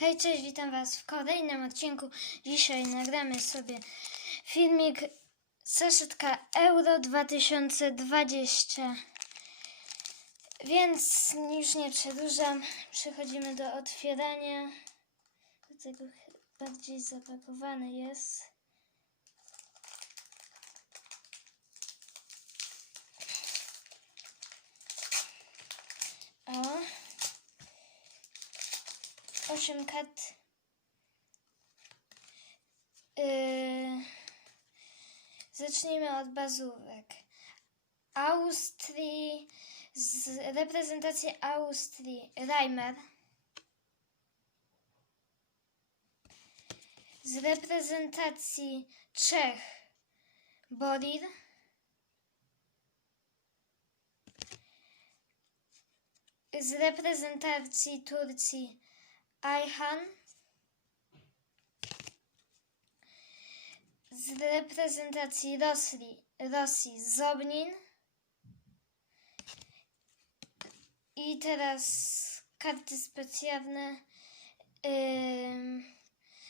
Hej, cześć, witam Was w kolejnym odcinku. Dzisiaj nagramy sobie filmik Saszetka Euro 2020. Więc już nie przedłużam, przechodzimy do otwierania. Do tego bardziej zapakowany jest. 8 kart. Yy, zacznijmy od bazówek. Austrii, z reprezentacji Austrii Reimer. Z reprezentacji Czech Borir. Z reprezentacji Turcji Ayhan. Z reprezentacji Rosji, Rosji Zobnin. I teraz karty specjalne.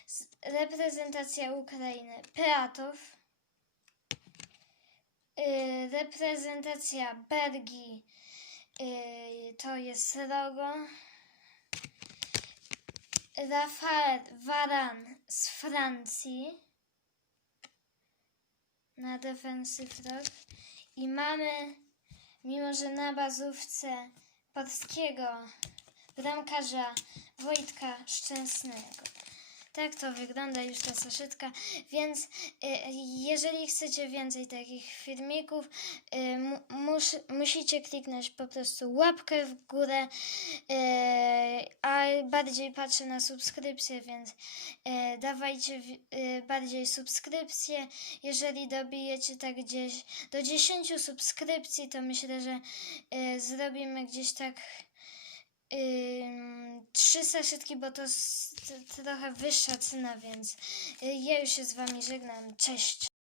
Z- reprezentacja Ukrainy Peatow. Yy, reprezentacja Belgii yy, to jest Rogo. Rafael Varan z Francji na defensyw rok. I mamy, mimo że na bazówce polskiego bramkarza Wojtka Szczęsnego. Tak to wygląda już ta saszetka, więc y, jeżeli chcecie więcej takich filmików, y, mu, mus, musicie kliknąć po prostu łapkę w górę, y, a bardziej patrzę na subskrypcję, więc y, dawajcie w- y, bardziej subskrypcje. Jeżeli dobijecie tak gdzieś do 10 subskrypcji, to myślę, że y, zrobimy gdzieś tak trzy saszetki, bo to trochę wyższa cena, więc y, ja już się z Wami żegnam. Cześć!